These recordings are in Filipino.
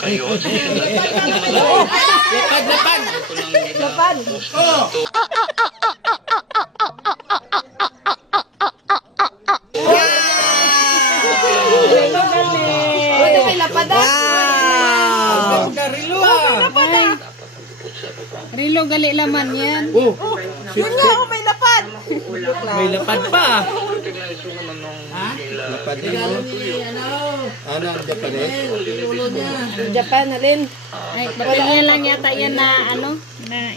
ngayon. Lapad, lapad. Lapad. Ah. Ah. Rilo gali laman yan. Oh, Yun nga, oh, may lapad. may lapad pa. Lapad din mo. Ano ang Japanese? Japan, alin? Ay, baterya lang yata yan na ano, na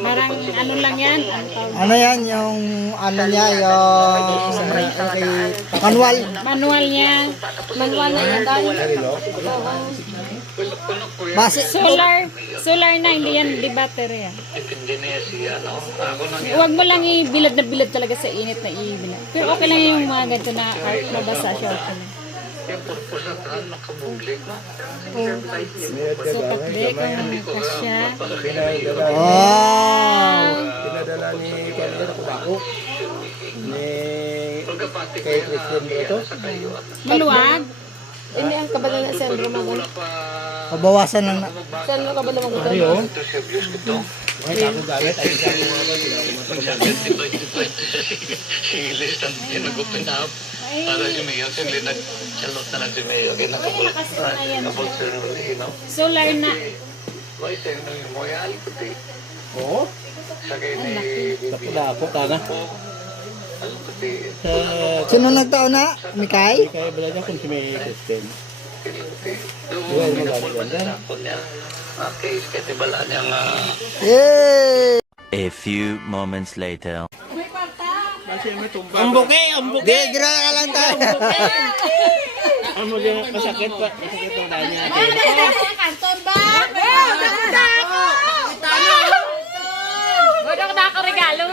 parang ano lang yan. Ang tawag. Ano yan yung ano niya yung okay, manual. Manual niya. Manual na yan dahil. Base Solar, solar na, hindi yan, di battery yan. Huwag mo lang ibilad na bilad talaga sa init na ibilad. Pero okay lang yung mga ganito na art mabasa siya. Okay lang. Yung purpusahan nakabuglig. So, takbe kung kasya. Wow! Pinadala ni Kanila ko ako. Ni kay Christian Broto. Maluwag. Hindi ang kabalo na sendro mo. Pabawasan lang na. Sendro kabalo mo gusto. Ito siya views ko to. Ay, ako gamit. Ay, Ilis ang tinagupin na. Para si Mayo, sila nagchalot na lang si Mayo. Kaya nakabul. Nakabul sa no? Solar na. Why sa inyo yung mo yan? Puti. Oo. Sa kayo ni Dapo ka na. Sino nagtao na? Mikay? kaya bala kung si may Kristen. Doon, minapulman na ako niya. Okay, kaya tibala niya nga. Yay! A few moments later. Ang buke, ang buke. Di, gira ka lang tayo. Ang buke, masakit pa. Masakit pa tayo niya. Kanton ba? Wala ka nakaregalo.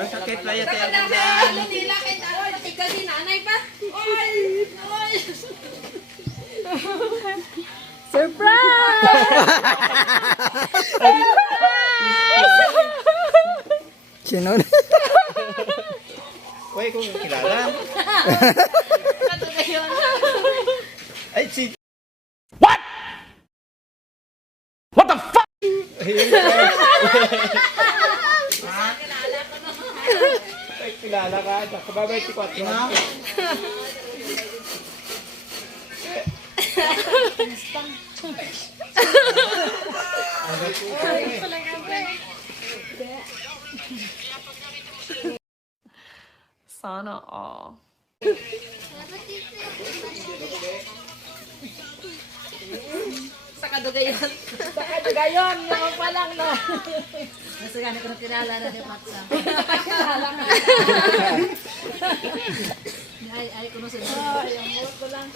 Masakit pa yata. Regalo nila kay Ikaw si nanay pa. Oy! Oy! Sino na? Uy, kung kilala. Ay, si... What? Ay, kilala ka. Kababay si Kwatro. Sana all. Sa kadugayon. Sa kadugayon. Yung pa lang no. Nasa gani ko na kilala na ni Patsa. Kilala ka. Ay, ay, kuno. Ay, ang ko lang.